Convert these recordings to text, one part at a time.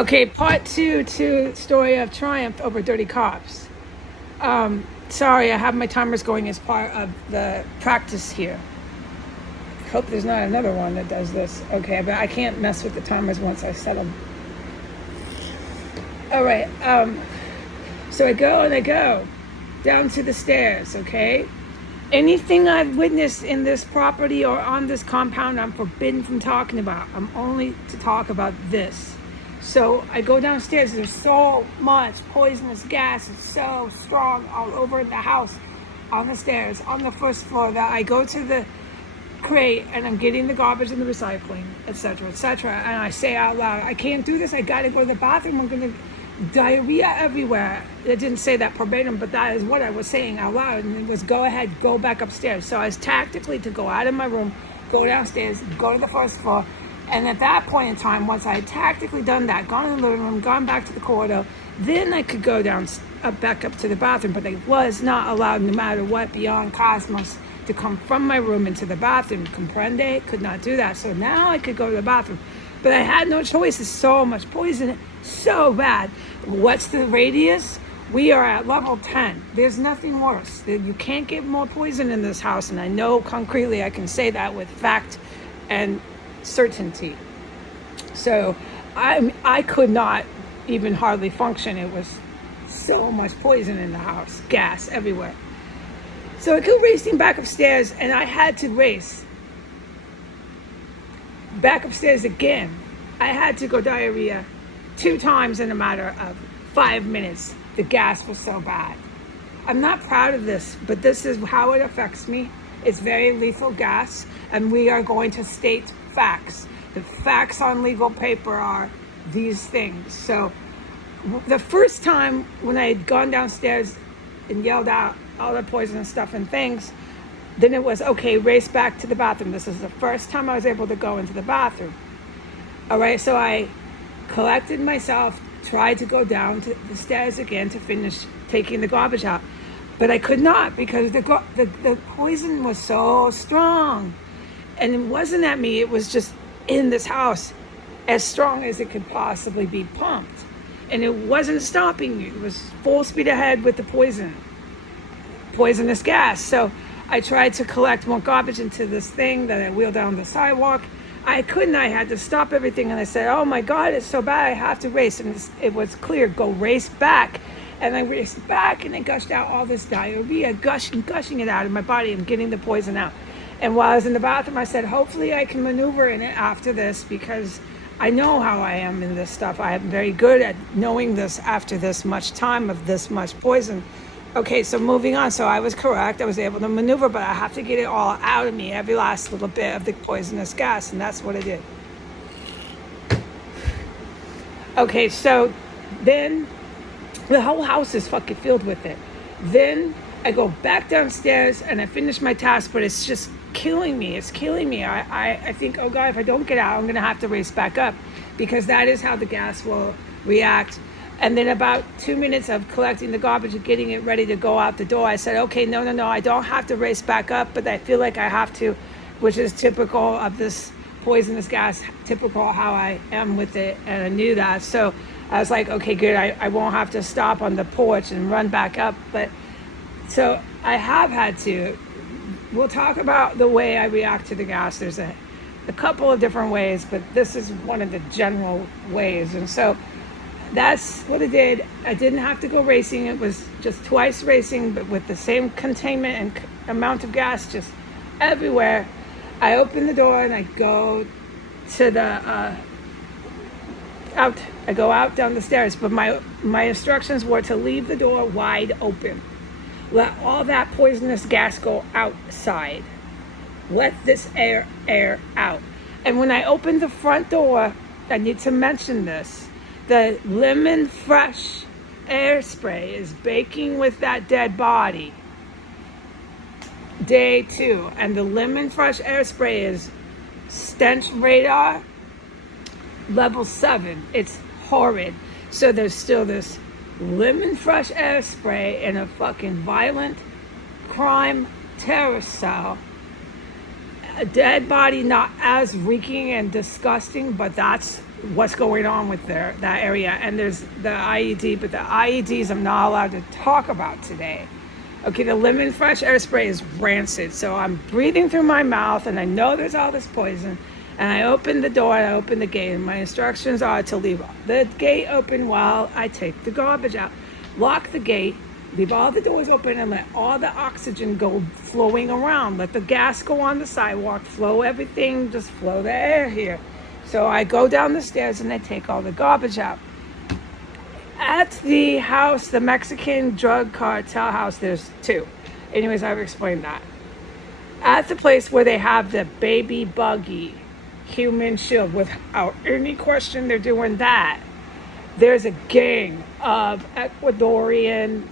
Okay, part two to story of triumph over dirty cops. Sorry, I have my timers going as part of the practice here. Hope there's not another one that does this. Okay, but I can't mess with the timers once I set them. All right, so I go down to the stairs, okay? Anything I've witnessed in this property or on this compound, I'm forbidden from talking about. I'm only to talk about this. So I go downstairs. There's so much poisonous gas. It's so strong all over the house, on the stairs, on the first floor, that I go to the crate and I'm getting the garbage and the recycling, etc., etc. And I say out loud, I can't do this. I got to go to the bathroom. I'm going to diarrhea everywhere. It didn't say that verbatim, but that is what I was saying out loud. And it was, go ahead, go back upstairs. So I was tactically to go out of my room, go downstairs, go to the first floor. And at that point in time, once I had tactically done that, gone in the living room, gone back to the corridor, then I could go down, back up to the bathroom. But I was not allowed, no matter what, beyond Cosmos, to come from my room into the bathroom. Comprende? Could not do that. So now I could go to the bathroom. But I had no choice. There's so much poison, so bad. What's the radius? We are at level 10. There's nothing worse. You can't get more poison in this house. And I know concretely I can say that with fact and certainty. So I could not even hardly function. It was so much poison in the house, gas everywhere. So I go racing back upstairs, and I had to race back upstairs again. I had to go diarrhea 2 times in a matter of 5 minutes. The gas was so bad. I'm not proud of this, but this is how it affects me. It's very lethal gas, and we are going to state facts. The facts on legal paper are these things. So the first time when I had gone downstairs and yelled out all the poisonous stuff and things, then it was, okay, race back to the bathroom. This is the first time I was able to go into the bathroom. All right, so I collected myself, tried to go down to the stairs again to finish taking the garbage out. But I could not, because the poison was so strong. And it wasn't at me, it was just in this house, as strong as it could possibly be pumped. And it wasn't stopping me. It was full speed ahead with the poisonous gas. So I tried to collect more garbage into this thing that I wheeled down the sidewalk. I couldn't. I had to stop everything. And I said, oh my God, it's so bad. I have to race. And it was clear, go race back. And I raced back, and it gushed out all this diarrhea, gushing it out of my body and getting the poison out. And while I was in the bathroom, I said, hopefully I can maneuver in it after this, because I know how I am in this stuff. I am very good at knowing this after this much time of this much poison. Okay, so moving on. So I was correct. I was able to maneuver, but I have to get it all out of me, every last little bit of the poisonous gas, and that's what I did. Okay, so then the whole house is fucking filled with it. Then I go back downstairs and I finish my task, but it's just killing me. It's killing me. I think, oh God, if I don't get out, I'm going to have to race back up, because that is how the gas will react. And then about 2 minutes of collecting the garbage and getting it ready to go out the door, I said, okay, no, I don't have to race back up, but I feel like I have to, which is typical of this poisonous gas, typical how I am with it, and I knew that. So I was like, okay, good, I won't have to stop on the porch and run back up. But so I have had to. We'll talk about the way I react to the gas. There's a couple of different ways, but this is one of the general ways. And so that's what I did. I didn't have to go racing. It was just twice racing, but with the same containment and amount of gas just everywhere. I open the door and I go to the out. I go out down the stairs, but my instructions were to leave the door wide open. Let all that poisonous gas go outside. Let this air out. And when I opened the front door, I need to mention this. The lemon fresh air spray is baking with that dead body. Day 2. And the lemon fresh air spray is stench radar level 7. It's horrid. So there's still this lemon fresh air spray in a fucking violent crime terror cell a dead body, not as reeking and disgusting, but that's what's going on with that area. And there's the IED, but the IEDs I'm not allowed to talk about today. Okay, the lemon fresh air spray is rancid. So I'm breathing through my mouth and I know there's all this poison. And I open the door and I open the gate. And my instructions are to leave the gate open while I take the garbage out. Lock the gate, leave all the doors open and let all the oxygen go flowing around. Let the gas go on the sidewalk, flow everything, just flow the air here. So I go down the stairs and I take all the garbage out. At the house, the Mexican drug cartel house, there's two. Anyways, I've explained that. At the place where they have the baby buggy human shield, without any question, they're doing that. There's a gang of Ecuadorian,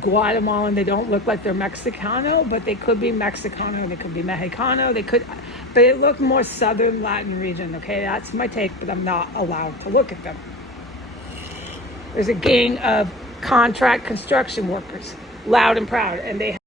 Guatemalan. They don't look like they're Mexicano, but they could be Mexicano. They could be Mexicano. But it looked more southern Latin region. Okay, that's my take, but I'm not allowed to look at them. There's a gang of contract construction workers, loud and proud, and they